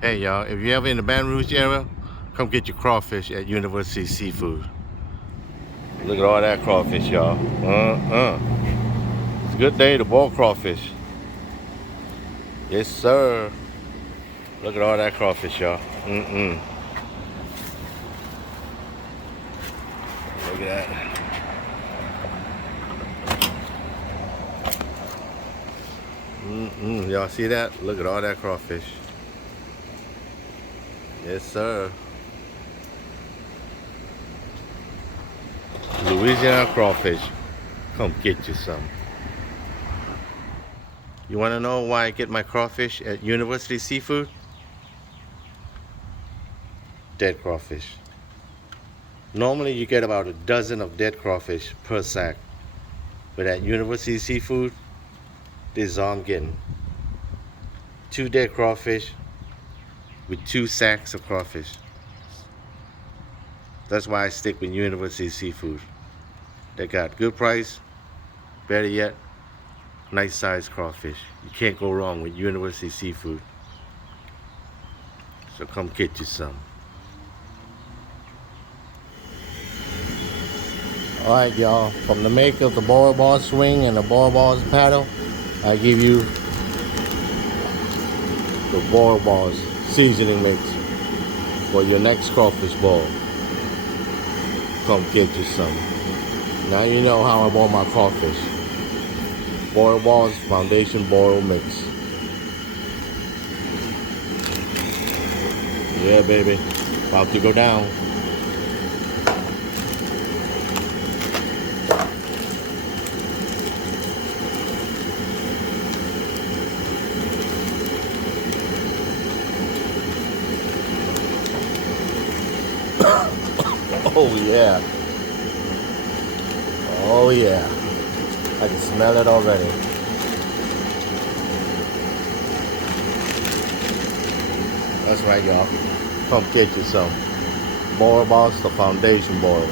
Hey y'all, if you're ever in the Baton Rouge area, come get your crawfish at University Seafood. Look at all that crawfish, y'all. It's a good day to boil crawfish. Yes, sir. Look at all that crawfish, y'all. Look at that. Y'all see that? Look at all that crawfish. Yes, sir. Louisiana crawfish. Come get you some. You want to know why I get my crawfish at University Seafood? Dead crawfish. Normally you get about a dozen of dead crawfish per sack. But at University Seafood, this is all I'm getting. 2 dead crawfish with 2 sacks of crawfish. That's why I stick with University Seafood. They got good price, better yet, nice sized crawfish. You can't go wrong with University Seafood. So come get you some. Alright y'all, from the maker of the boil ball swing and the boil balls paddle, I give you the boil balls seasoning mix for your next crawfish boil. Come get you some. Now you know how I boil my crawfish. Boil balls foundation boil mix. Yeah baby, about to go down. Oh yeah. Oh yeah. I can smell it already. That's right y'all. Come get you some. Boil balls, the foundation boil.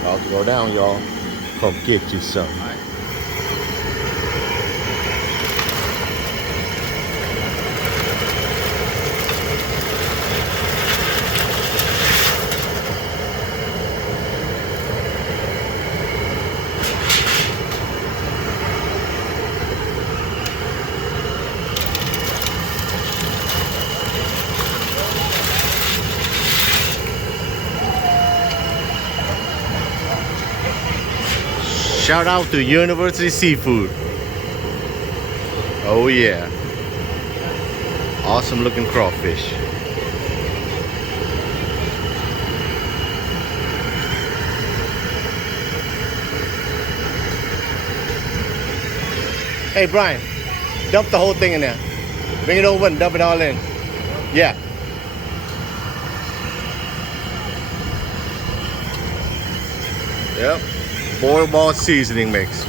About to go down, y'all. Come get you some. Shout out to University Seafood. Oh yeah. Awesome looking crawfish. Hey Brian, dump the whole thing in there. Bring it over and dump it all in. Yeah. Yep. Boil ball seasoning mix.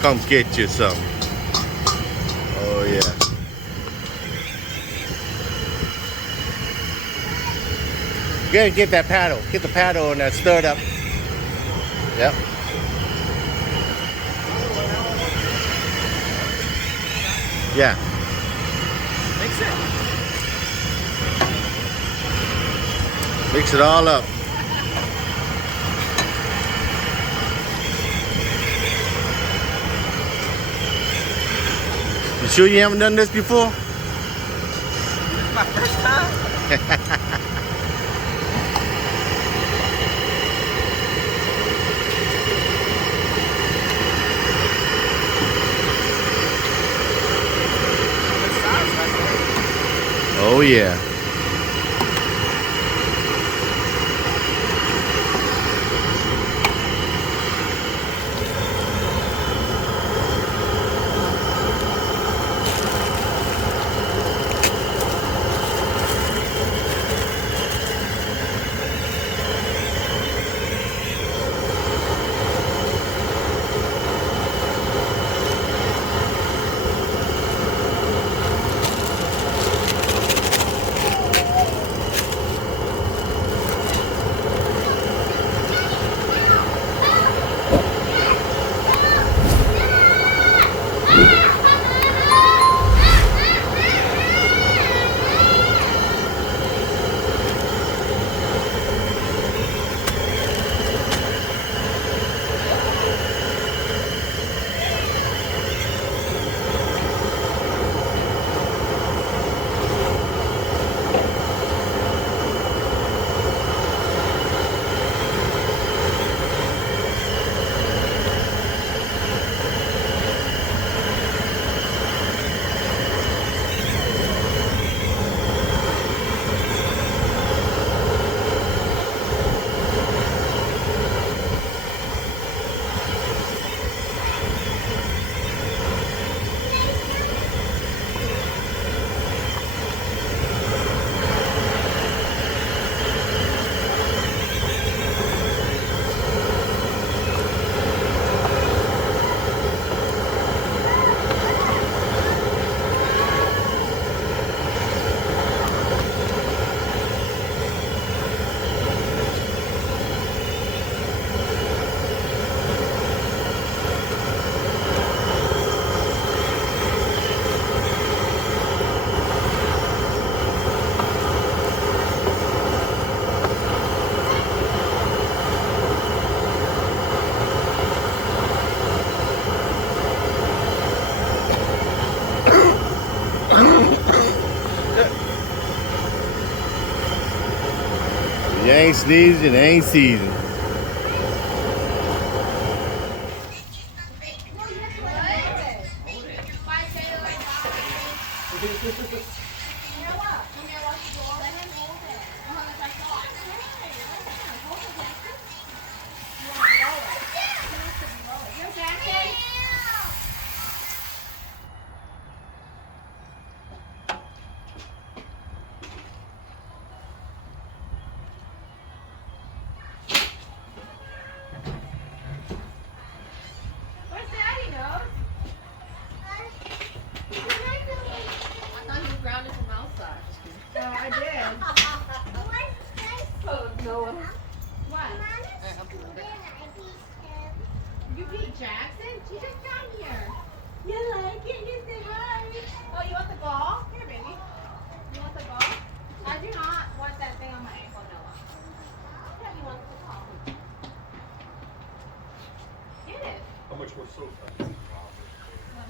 Come get you some. Oh yeah. You gotta get that paddle. Get the paddle and that stir it up. Yep. Yeah. Mix it all up. You sure you haven't done this before? This is my first time. Oh yeah. You ain't sneezing, it ain't season. You beat Jackson? She just got here. You like it? You say hi. Oh, you want the ball? Here, baby. You want the ball? I do not want that thing on my ankle, Noah. Yeah, you want the ball. Get it. How much more soap? One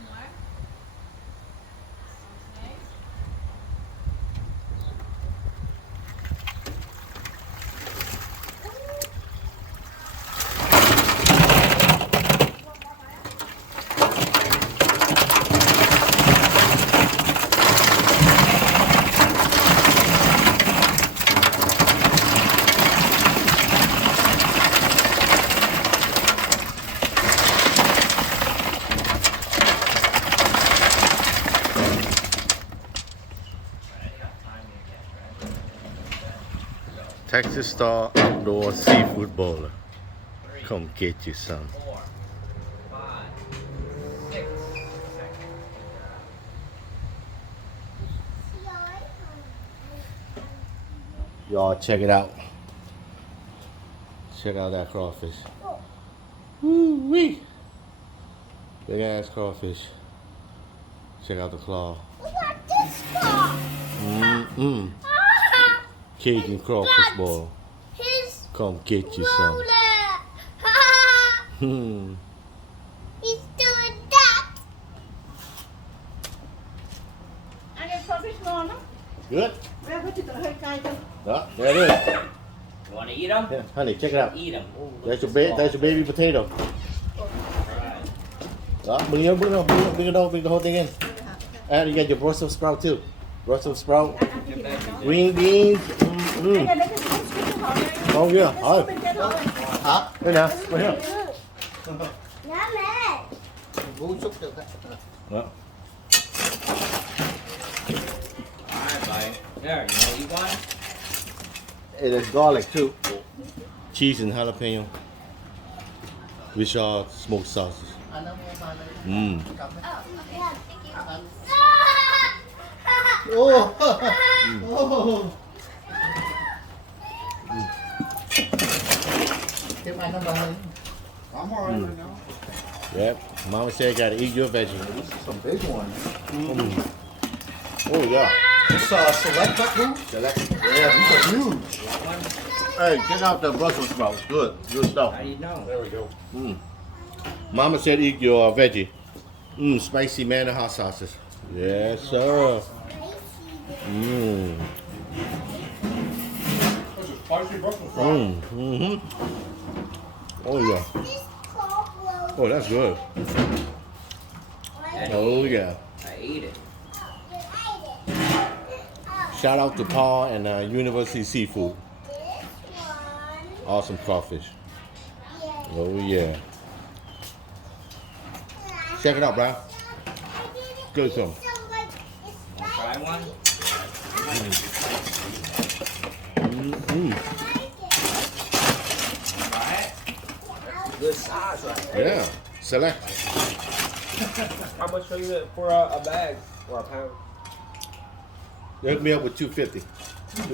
more. Okay. Texas Star Outdoor Seafood Bowler. Come get you some. 4, 5, 6. Y'all check it out. Check out that crawfish. Woo-wee. Big ass crawfish. Check out the claw. What this for? Mm-mm. Cajun crawfish boil. His Come get you some. roller. Hmm. He's doing that. I get crawfish roll, no? Good? Where would you go? Hey, guys. Oh, there it is. You want to eat them? Yeah, honey, check it out. Eat them. That's your baby potato. Alright. Bring the whole thing in. And you got your Brussels sprout too. Brussels sprout, green beans. Oh yeah. Oh. Đây nè, right here. Dạ mẹ. Đó. Alright, buddy. There, you know, you want It is garlic too. Cheese and jalapeno. Which are smoked sauces. Mmm. Oh. Oh. Thêm ăn nó bơi. I'm alright right now. Yep. Mama said gotta eat your veggies. This is some big ones. Oh yeah. This select cut food? Select. Yeah, these are huge. Hey, check out the Brussels sprouts. Good. Good stuff. How do you know? There we go. Mama said eat your veggie. Spicy man and hot sauces. Yes, sir. Mmm. This is spicy Brussels sprouts. Oh yeah. This cold Oh, that's good. Oh yeah. I ate it. Shout out to Paul and University Seafood. This one. Awesome crawfish. Yeah. Oh yeah. Check it out, bro. Good some. Try one? Try it? Good size right there. Yeah. Select. How much are you for a bag or a pound? Hook me up with 250.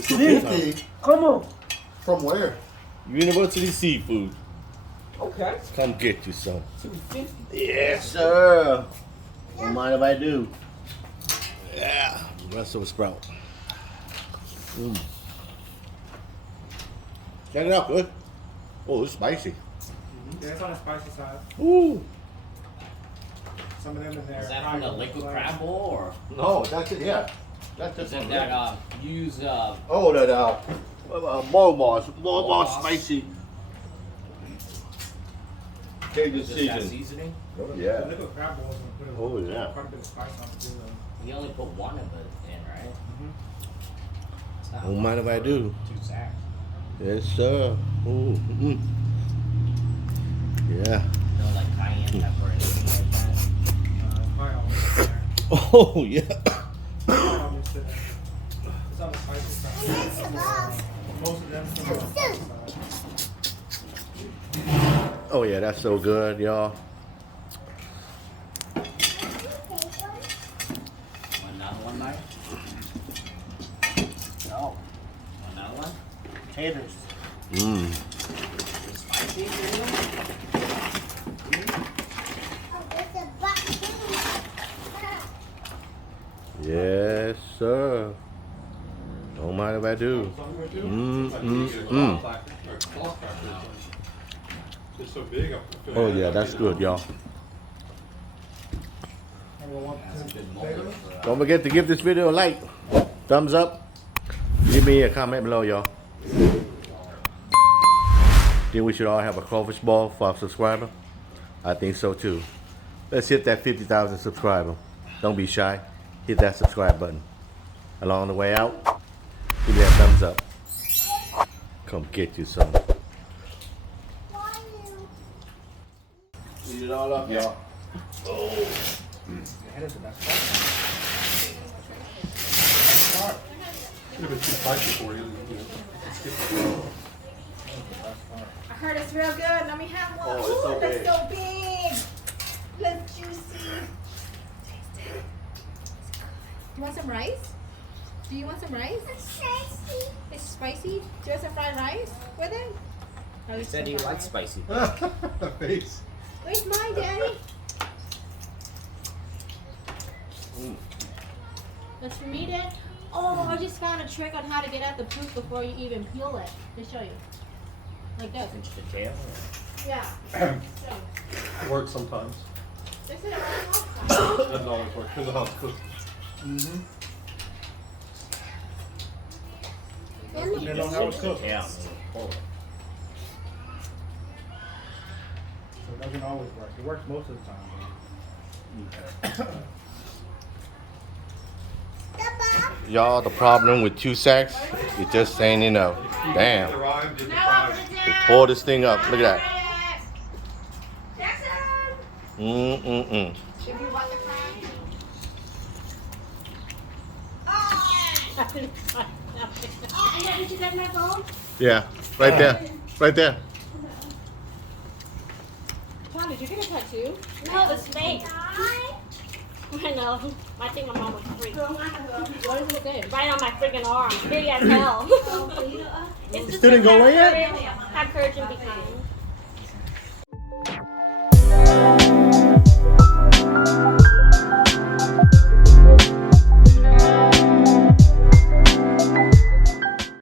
250? Come on. From where? University Seafood. Okay. Come get you some. 250. Yes, sir. Don't mind if I do. Yeah. Brussels sprout. Check it out, good. Oh, it's spicy. Yeah, it's on the spicy side. Ooh. Some of them in there. Is that from the liquid crab bowl or No, that's it. Yeah. That's is just it that use Oh, that more spicy. Cajun just that season. seasoning? The Yeah. liquid crab balls and put Oh, yeah. quite a bit of spice on it too. You only put one of it in, right? It's not Don't mind if I do. 2 sacks. Yes, sir. Ooh. Yeah. No like cayenne pepper or anything like that. Probably all mixed in there. Oh, yeah. Probably all mixed in there. It's on the spicy side. Most of them is on the spicy side. Oh, yeah, that's so good, y'all. Another one, Mike? No. Another one? Taters. Mmm. Is it spicy for you? Yes, sir. Don't mind if I do. It's so big. Oh, yeah, that's good, y'all. That's a good mold for Don't forget to give this video a like, thumbs up, give me a comment below, y'all. Think we should all have a crawfish ball for our subscriber? I think so too. Let's hit that 50,000 subscriber. Don't be shy. Hit that subscribe button. Along the way out, give me that thumbs up. Come get you some. Eat it all up, y'all. The head is the best part. It's a bit too spicy for you. I heard it's real good. Let me have one. Oh, it's Ooh, so that's big. so big. That's juicy. Taste it. You want some rice? Do you want some rice? It's spicy. Do you want some fried rice with it? Oh, He said he likes spicy. Face. Where's mine, Daddy? That's for me, Dad. Oh, I just found a trick on how to get out the poop before you even peel it. Let me show you. Like this. Pinch the tail. Yeah. It works sometimes. This is a real Doesn't always work because of how it's cooked. Depends on how it's cooked. Yeah. Pull it. So it doesn't always work. It works most of the time. Y'all, the problem with 2 sacks, it just ain't enough. Damn. Pour this thing up. Look at that. Jackson! If If you want the crab. Did you get my phone? Yeah, right there. Right there. John, did you get a tattoo? No, it's fake. I know. I think my mom was freak. What does it look good? Right on my freaking arm. Big as hell. Oh, It's It didn't go away yet? Have courage and be kind.